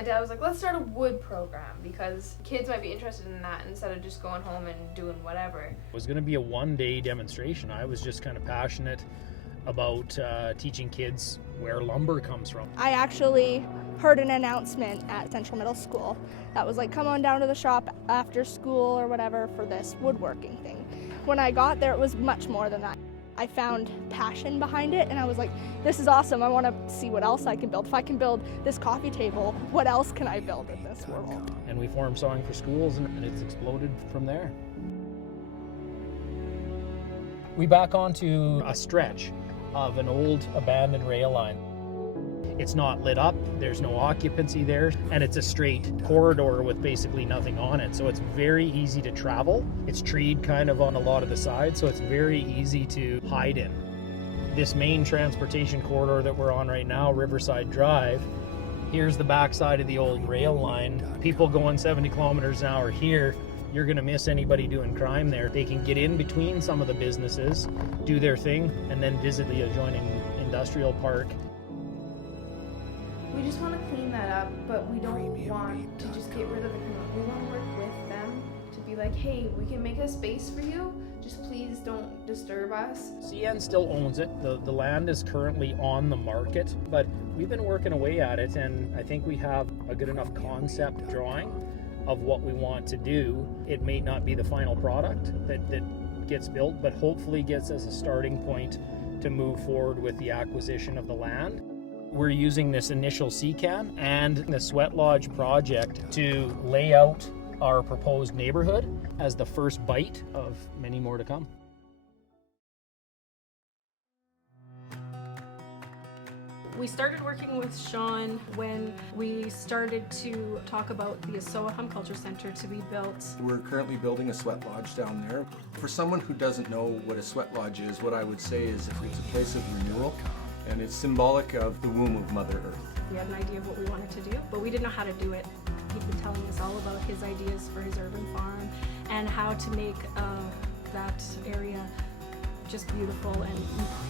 My dad was like, let's start a wood program because kids might be interested in that instead of just going home and doing whatever. It was going to be a one-day demonstration. I was just kind of passionate about teaching kids where lumber comes from. I actually heard an announcement at Central Middle School that was like, come on down to the shop after school or whatever for this woodworking thing. When I got there, it was much more than that. I found passion behind it and I was like, this is awesome. I want to see what else I can build. If I can build this coffee table, what else can I build in this world? And we formed Sawing for Schools and it's exploded from there. We back onto a stretch of an old abandoned rail line. It's not lit up, there's no occupancy there, and it's a straight corridor with basically nothing on it. So it's very easy to travel. It's treed kind of on a lot of the sides, so it's very easy to hide in. This main transportation corridor that we're on right now, Riverside Drive, here's the backside of the old rail line. People going 70 kilometers an hour here, you're gonna miss anybody doing crime there. They can get in between some of the businesses, do their thing, and then visit the adjoining industrial park. We just want to clean that up, but we don't want to just get rid of the criminal. We want to work with them to be like, hey, we can make a space for you, just please don't disturb us. CN still owns it. The land is currently on the market, but we've been working away at it, and I think we have a good enough concept drawing of what we want to do. It may not be the final product that gets built, but hopefully gets us a starting point to move forward with the acquisition of the land. We're using this initial CCAN and the Sweat Lodge project to lay out our proposed neighborhood as the first bite of many more to come. We started working with Sean when we started to talk about the Asoa Hum Culture Center to be built. We're currently building a sweat lodge down there. For someone who doesn't know what a sweat lodge is, what I would say is it's a place of renewal, and it's symbolic of the womb of Mother Earth. We had an idea of what we wanted to do, but we didn't know how to do it. He'd been telling us all about his ideas for his urban farm and how to make that area just beautiful and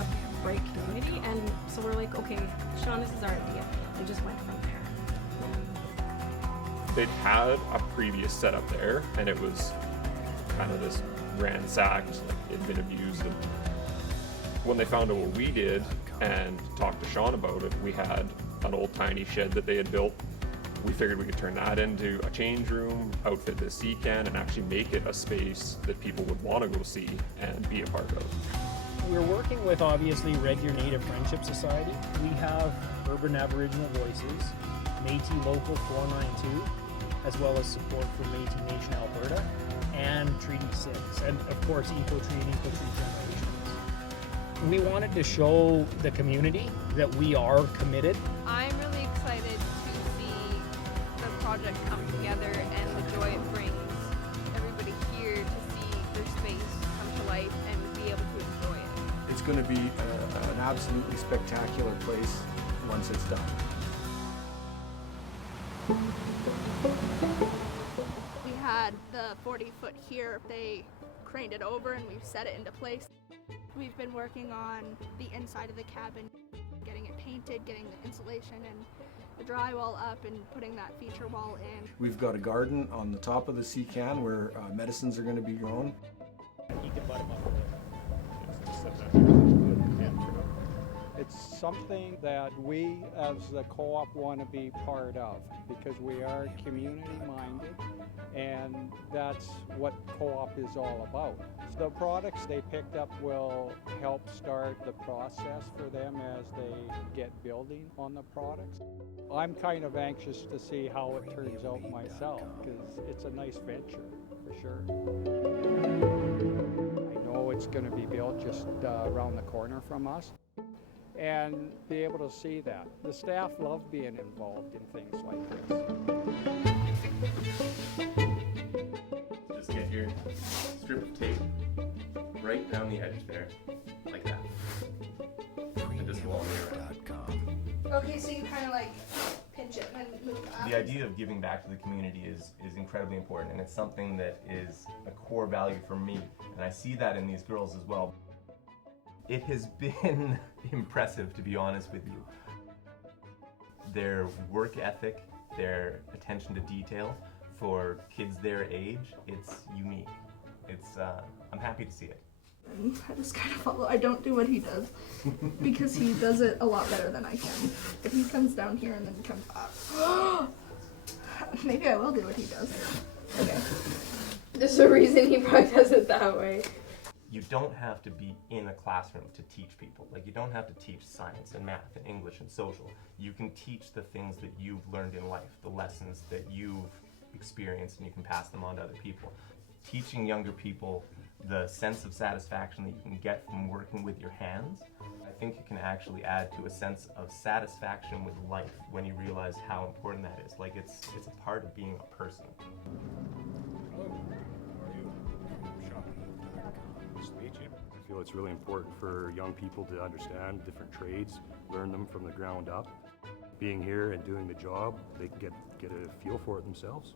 a great community. And so we're like, okay, Sean, this is our idea. And just went from there. They'd had a previous setup there, and it was kind of this ransacked, like it'd been abused. And when they found out what we did and talked to Sean about it, we had an old tiny shed that they had built. We figured we could turn that into a change room, outfit the CCAN, and actually make it a space that people would want to go see and be a part of. We're working with, obviously, Red Deer Native Friendship Society. We have Urban Aboriginal Voices, Métis Local 492, as well as support from Métis Nation Alberta, and Treaty 6, and of course Ecotree and Ecotree Generations. We wanted to show the community that we are committed. I'm really excited to see the project come together and the joy it brings everybody here to see their space come to life and be able to enjoy it. It's going to be an absolutely spectacular place once it's done. We had the 40-foot here. They craned it over and we've set it into place. We've been working on the inside of the cabin, getting it painted, getting the insulation and the drywall up and putting that feature wall in. We've got a garden on the top of the CCAN where medicines are going to be grown. You can butt them up It's something that we as the co-op want to be part of because we are community-minded, and that's what co-op is all about. The products they picked up will help start the process for them as they get building on the products. I'm kind of anxious to see how it turns out myself because it's a nice venture for sure. I know it's going to be built just around the corner from us, and be able to see that. The staff love being involved in things like this. Just get your strip of tape right down the edge there, like that. And just go all the way around. Okay, so you kind of like pinch it and then move up. The idea of giving back to the community is incredibly important, and it's something that is a core value for me, and I see that in these girls as well. It has been impressive, to be honest with you. Their work ethic their attention to detail for kids their age, it's unique. I'm happy to see it. I just kind of follow. I don't do what he does because he does it a lot better than I can. If he comes down here and then comes up, maybe I will do what he does. Okay. There's a reason he probably does it that way. You don't have to be in a classroom to teach people. Like, you don't have to teach science and math and English and social. You can teach the things that you've learned in life, the lessons that you've experienced, and you can pass them on to other people. Teaching younger people the sense of satisfaction that you can get from working with your hands, I think it can actually add to a sense of satisfaction with life when you realize how important that is. Like, it's a part of being a person. I feel it's really important for young people to understand different trades, learn them from the ground up. Being here and doing the job, they can get a feel for it themselves.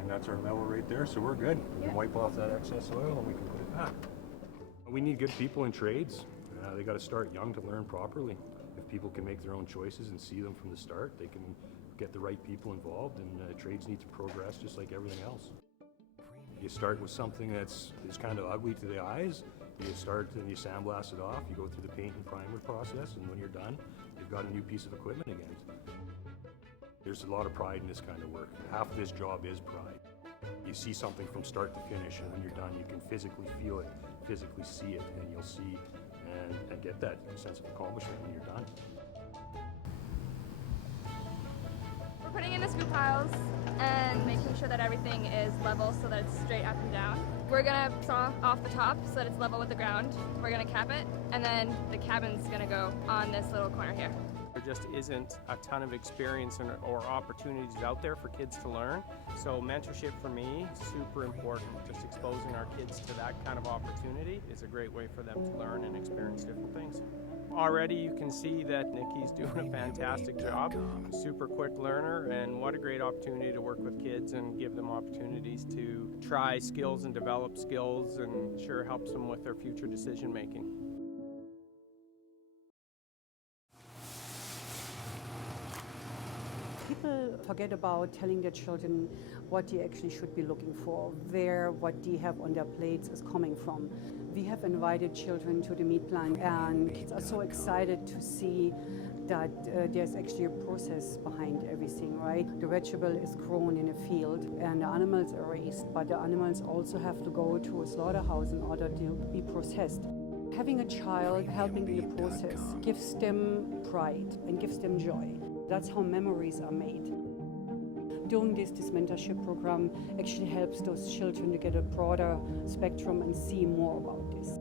And that's our level right there, so we're good. We can wipe off that excess oil and we can put it back. We need good people in trades. They got to start young to learn properly. If people can make their own choices and see them from the start, they can get the right people involved, and trades need to progress just like everything else. You start with something that's kind of ugly to the eyes. You start and you sandblast it off. You go through the paint and primer process, and when you're done, you've got a new piece of equipment again. There's a lot of pride in this kind of work. Half of this job is pride. You see something from start to finish, and when you're done, you can physically feel it, physically see it, and you'll see and get that sense of accomplishment when you're done. We're putting in the scoop piles and making sure that everything is level so that it's straight up and down. We're gonna saw off the top so that it's level with the ground. We're gonna cap it, and then the cabin's gonna go on this little corner here. There just isn't a ton of experience or opportunities out there for kids to learn. So mentorship for me is super important. Just exposing our kids to that kind of opportunity is a great way for them to learn and experience different things. Already you can see that Nikki's doing a fantastic job. Super quick learner, and what a great opportunity to work with kids and give them opportunities to try skills and develop skills, and sure helps them with their future decision making. People forget about telling their children what they actually should be looking for, where what they have on their plates is coming from. We have invited children to the meat plant, and kids are so excited to see that there's actually a process behind everything, right? The vegetable is grown in a field and the animals are raised, but the animals also have to go to a slaughterhouse in order to be processed. Having a child helping in the process gives them pride and gives them joy. That's how memories are made. Doing this mentorship program actually helps those children to get a broader spectrum and see more about this.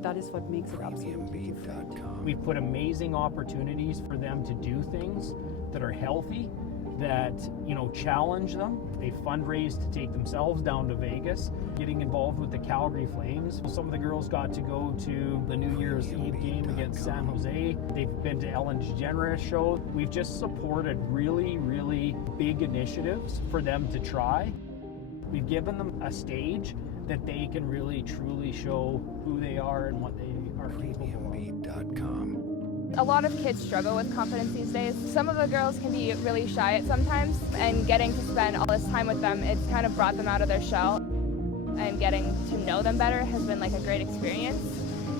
That is what makes it absolutely different. We've put amazing opportunities for them to do things that are healthy, that, you know, challenge them. They fundraise to take themselves down to Vegas, getting involved with the Calgary Flames. Some of the girls got to go to the New Year's Eve game against San Jose. They've been to Ellen DeGeneres show. We've just supported really, really big initiatives for them to try. We've given them a stage that they can really, truly show who they are and what they are capable of. A lot of kids struggle with confidence these days. Some of the girls can be really shy at sometimes, and getting to spend all this time with them, it's kind of brought them out of their shell. And getting to know them better has been like a great experience,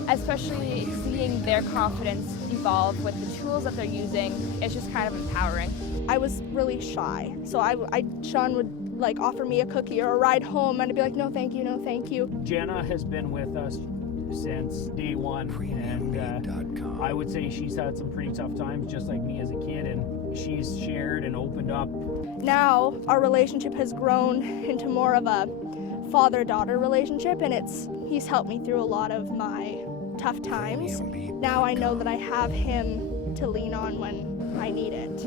especially seeing their confidence evolve with the tools that they're using. It's just kind of empowering. I was really shy, so Sean would like offer me a cookie or a ride home, and I'd be like, no thank you, no thank you. Jenna has been with us since day one, and I would say she's had some pretty tough times just like me as a kid, and she's shared and opened up. Now our relationship has grown into more of a father-daughter relationship, and he's helped me through a lot of my tough times. Now I know that I have him to lean on when I need it.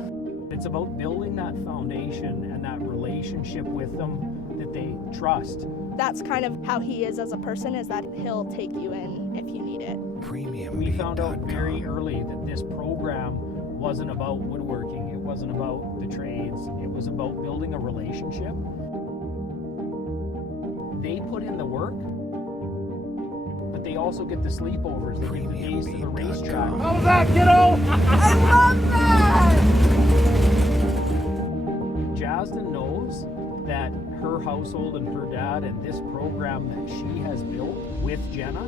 It's about building that foundation and that relationship with them that they trust. That's kind of how he is as a person, is that he'll take you in if you need it. We found out very early that this program wasn't about woodworking, it wasn't about the trades, it was about building a relationship. They put in the work, but but they also get the sleepovers. They get the days to the racetrack. How was that, kiddo? I love that! Jasden knows that her household and her dad and this program that she has built with Jenna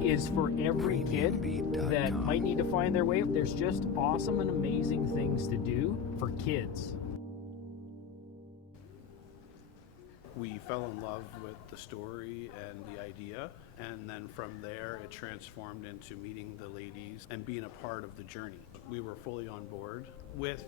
is for every kid that might need to find their way. There's just awesome and amazing things to do for kids. We fell in love with the story and the idea, and then from there it transformed into meeting the ladies and being a part of the journey. We were fully on board with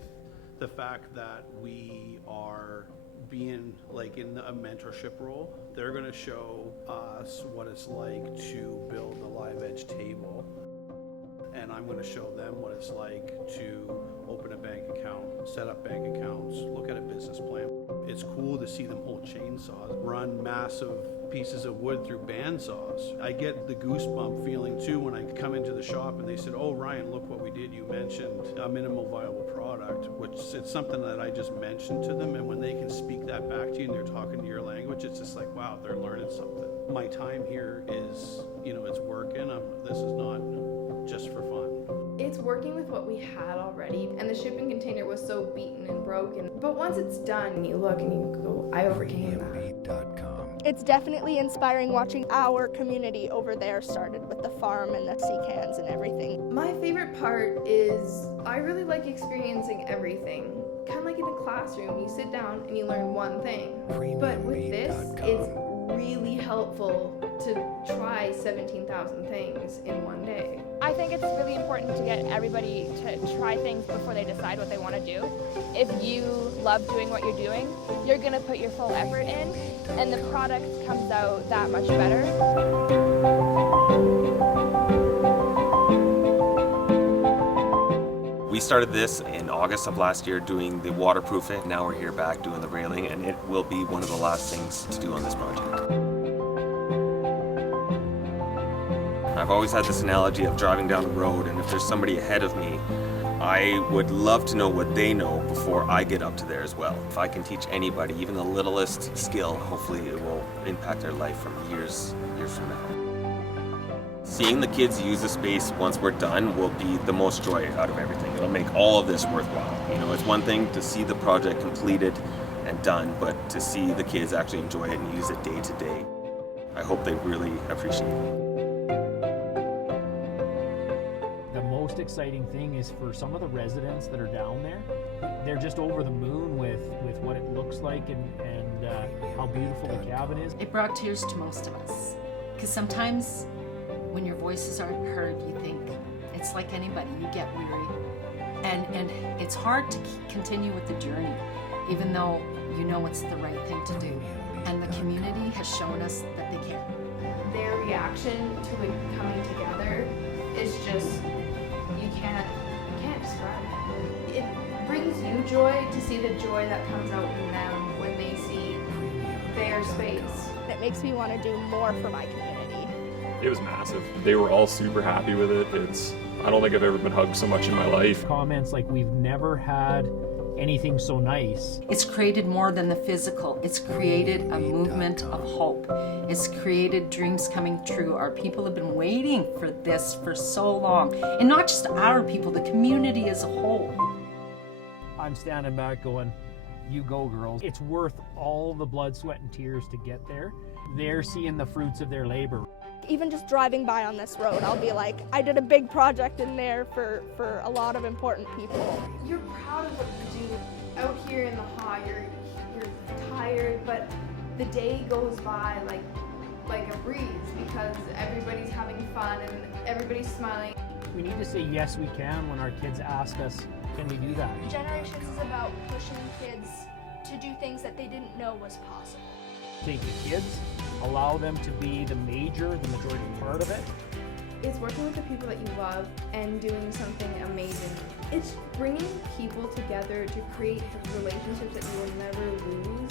the fact that we are being like in a mentorship role. They're going to show us what it's like to build a live edge table, and I'm going to show them what it's like to open a bank account, set up bank accounts, look at a business plan. It's cool to see them hold chainsaws, run massive pieces of wood through bandsaws. I get the goosebump feeling too when I come into the shop and they said, "Oh Ryan, look what we did. You mentioned a minimal viable product," which it's something that I just mentioned to them, and when they can speak that back to you and they're talking to your language, it's just like, wow, they're learning something. My time here is, it's working. This is not just for fun. It's working with what we had already, and the shipping container was so beaten and broken. But once it's done, you look and you go, I overcame that. It's definitely inspiring watching our community over there started with the farm and the sea cans and everything. My favorite part is I really like experiencing everything. Kind of like in a classroom, you sit down and you learn one thing. But with this, it's really helpful to try 17,000 things in one day. I think it's really important to get everybody to try things before they decide what they want to do. If you love doing what you're doing, you're going to put your full effort in, and the product comes out that much better. We started this in August of last year doing the waterproofing. Now we're here back doing the railing, and it will be one of the last things to do on this project. I've always had this analogy of driving down the road, and if there's somebody ahead of me, I would love to know what they know before I get up to there as well. If I can teach anybody even the littlest skill, hopefully it will impact their life from years from now. Seeing the kids use the space once we're done will be the most joy out of everything. It'll make all of this worthwhile. It's one thing to see the project completed and done, but to see the kids actually enjoy it and use it day to day, I hope they really appreciate it. The most exciting thing is for some of the residents that are down there, they're just over the moon with what it looks like and how beautiful the cabin is. It brought tears to most of us, because sometimes when your voices aren't heard, you think it's like anybody, you get weary. And it's hard to continue with the journey, even though you know it's the right thing to do. And the community has shown us that they can. Their reaction to it coming together is just, you can't describe it. It brings you joy to see the joy that comes out in them when they see their space. It makes me want to do more for my community. It was massive. They were all super happy with it. I don't think I've ever been hugged so much in my life. Comments like, we've never had anything so nice. It's created more than the physical. It's created a movement of hope. It's created dreams coming true. Our people have been waiting for this for so long. And not just our people, the community as a whole. I'm standing back going, you go girls. It's worth all the blood, sweat, and tears to get there. They're seeing the fruits of their labor. Even just driving by on this road, I'll be like, I did a big project in there for a lot of important people. You're proud of what you do. Out here in the hot, you're tired, but the day goes by like a breeze because everybody's having fun and everybody's smiling. We need to say yes we can when our kids ask us, can we do that? Generations is about pushing kids to do things that they didn't know was possible. Take the kids, allow them to be the majority part of it. It's working with the people that you love and doing something amazing. It's bringing people together to create relationships that you will never lose.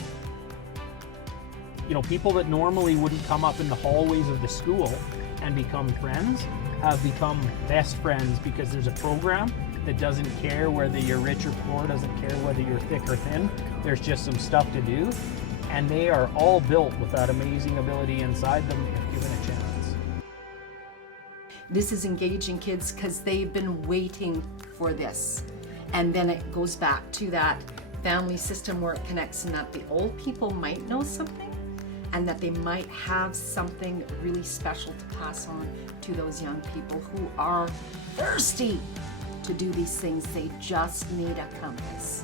People that normally wouldn't come up in the hallways of the school and become friends have become best friends because there's a program that doesn't care whether you're rich or poor, doesn't care whether you're thick or thin. There's just some stuff to do. And they are all built with that amazing ability inside them if given a chance. This is engaging kids because they've been waiting for this. And then it goes back to that family system where it connects, and that the old people might know something and that they might have something really special to pass on to those young people who are thirsty to do these things. They just need a compass.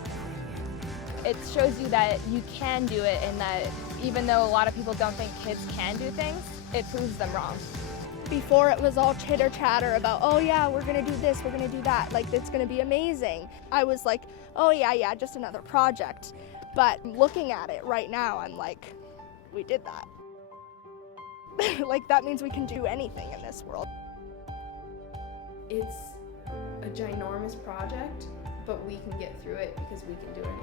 It shows you that you can do it, and that even though a lot of people don't think kids can do things, it proves them wrong. Before it was all chitter chatter about, oh yeah, we're gonna do this, we're gonna do that, like it's gonna be amazing. I was like, oh yeah, just another project. But looking at it right now, I'm like, we did that. Like that means we can do anything in this world. It's a ginormous project, but we can get through it because we can do it.